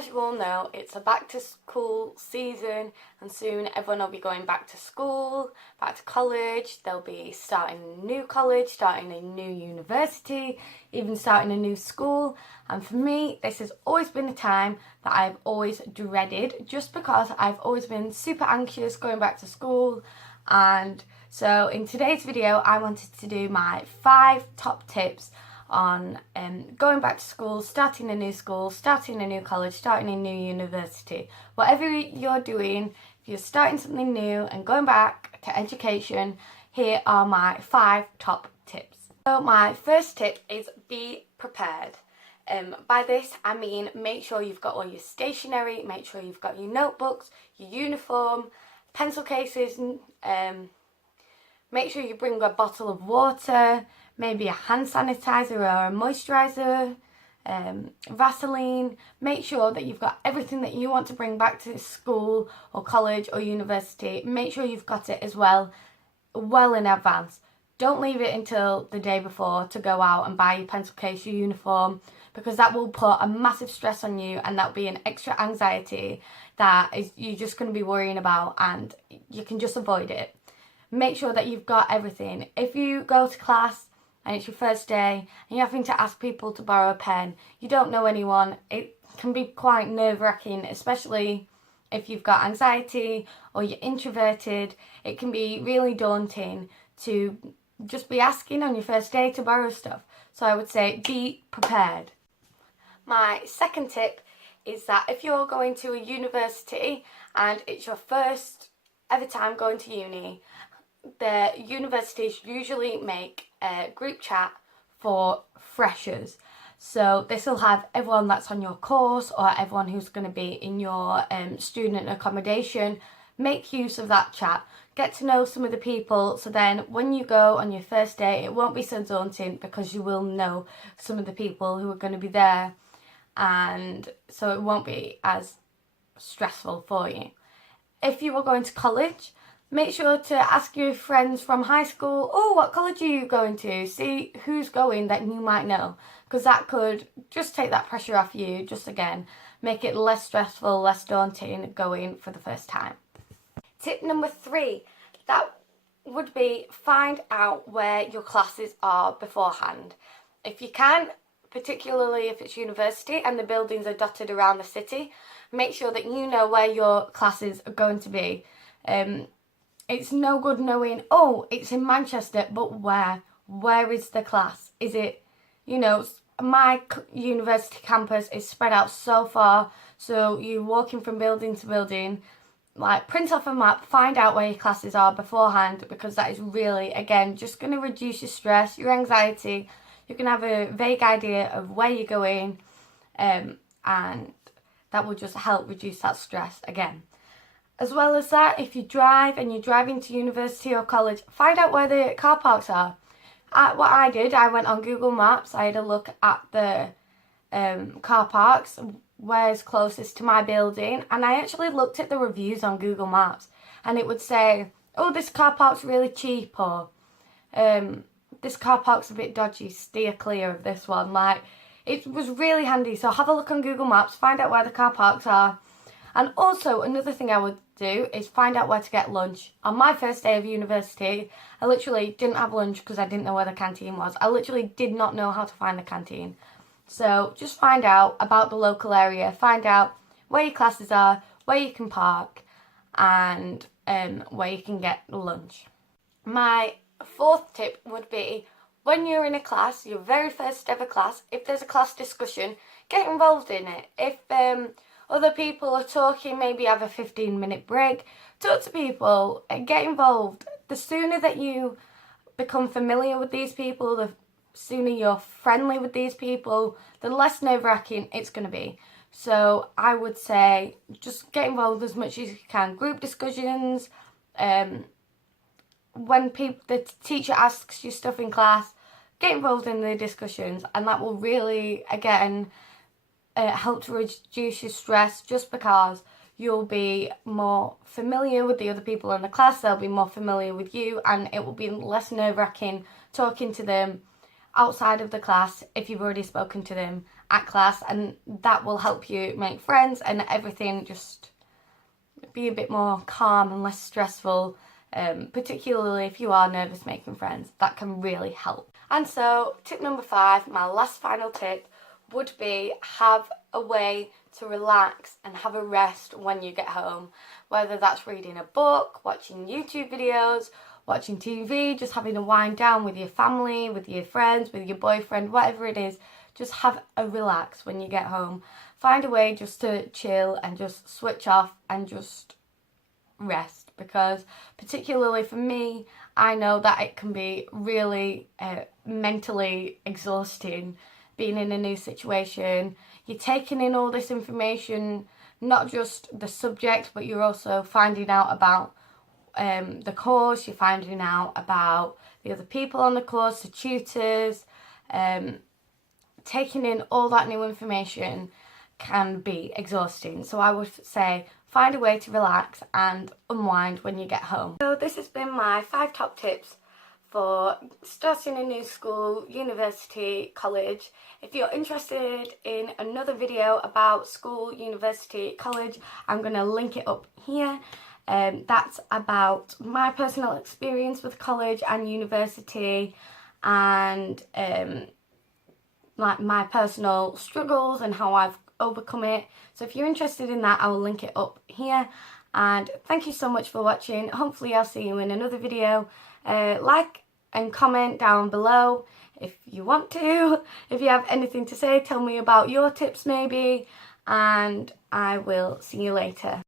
as you all know, it's a back to school season, and soon everyone will be going back to school, back to college. They'll be starting a new college, starting a new university, even starting a new school. And for me, this has always been a time that I've always dreaded, just because I've always been super anxious going back to school. And so in today's video, I wanted to do my 5 top tips on going back to school, starting a new school, starting a new college, starting a new university. Whatever you're doing, if you're starting something new and going back to education, here are my 5 top tips. So my first tip is be prepared. By this I mean make sure you've got all your stationery, make sure you've got your notebooks, your uniform, pencil cases, make sure you bring a bottle of water, maybe a hand sanitizer or a moisturiser, Vaseline. Make sure that you've got everything that you want to bring back to school or college or university. Make sure you've got it as well in advance. Don't leave it until the day before to go out and buy your pencil case, your uniform, because that will put a massive stress on you, and that'll be an extra anxiety that you're just going to be worrying about, and you can just avoid it. Make sure that you've got everything. If you go to class and it's your first day and you're having to ask people to borrow a pen, you don't know anyone, it can be quite nerve-wracking, especially if you've got anxiety or you're introverted. It can be really daunting to just be asking on your first day to borrow stuff. So I would say be prepared. My second tip is that if you're going to a university and it's your first ever time going to uni, the universities usually make a group chat for freshers. So this will have everyone that's on your course or everyone who's going to be in your student accommodation. Make use of that chat. Get to know some of the people, so then when you go on your first day, it won't be so daunting because you will know some of the people who are going to be there, and so it won't be as stressful for you. If you are going to college, make sure to ask your friends from high school, oh, what college are you going to? See who's going that you might know, because that could just take that pressure off you, just again, make it less stressful, less daunting going for the first time. Tip number 3, that would be find out where your classes are beforehand. If you can, particularly if it's university and the buildings are dotted around the city, make sure that you know where your classes are going to be. It's no good knowing, oh, it's in Manchester, but where? Where is the class? Is it, my university campus is spread out so far, so you're walking from building to building. Like, print off a map, find out where your classes are beforehand, because that is really, again, just going to reduce your stress, your anxiety. You can have a vague idea of where you're going, and that will just help reduce that stress again. As well as that, if you drive and you're driving to university or college, find out where the car parks are. What I did, I went on Google Maps, I had a look at the car parks, where's closest to my building, and I actually looked at the reviews on Google Maps, and it would say, oh, this car park's really cheap, or this car park's a bit dodgy, steer clear of this one. Like, it was really handy. So have a look on Google Maps, find out where the car parks are. And also, another thing I would do is find out where to get lunch. On my first day of university, I literally didn't have lunch because I didn't know where the canteen was. I literally did not know how to find the canteen. So just find out about the local area, find out where your classes are, where you can park, and where you can get lunch. My 4th tip would be, when you're in a class, your very first ever class, if there's a class discussion, get involved in it. If other people are talking, maybe have a 15-minute break, talk to people and get involved. The sooner that you become familiar with these people, the sooner you're friendly with these people, the less nerve-wracking it's going to be. So I would say just get involved as much as you can. Group discussions, when the teacher asks you stuff in class, get involved in the discussions, and that will really, again, help to reduce your stress, just because you'll be more familiar with the other people in the class, they'll be more familiar with you, and it will be less nerve-wracking talking to them outside of the class if you've already spoken to them at class, and that will help you make friends and everything just be a bit more calm and less stressful, particularly if you are nervous making friends. That can really help. And so tip number 5, my last final tip, would be have a way to relax and have a rest when you get home, whether that's reading a book, watching YouTube videos, watching TV, just having a wind down with your family, with your friends, with your boyfriend, whatever it is. Just have a relax when you get home. Find a way just to chill and just switch off and just rest, because particularly for me, I know that it can be really mentally exhausting being in a new situation. You're taking in all this information, not just the subject, but you're also finding out about the course, you're finding out about the other people on the course, the tutors. Taking in all that new information can be exhausting. So I would say find a way to relax and unwind when you get home. So this has been my 5 top tips for starting a new school, university, college. If you're interested in another video about school, university, college, I'm going to link it up here. That's about my personal experience with college and university, and like my personal struggles and how I've overcome it. So if you're interested in that, I will link it up here. And thank you so much for watching. Hopefully I'll see you in another video. Like and comment down below if you want to. If you have anything to say, tell me about your tips maybe, and I will see you later.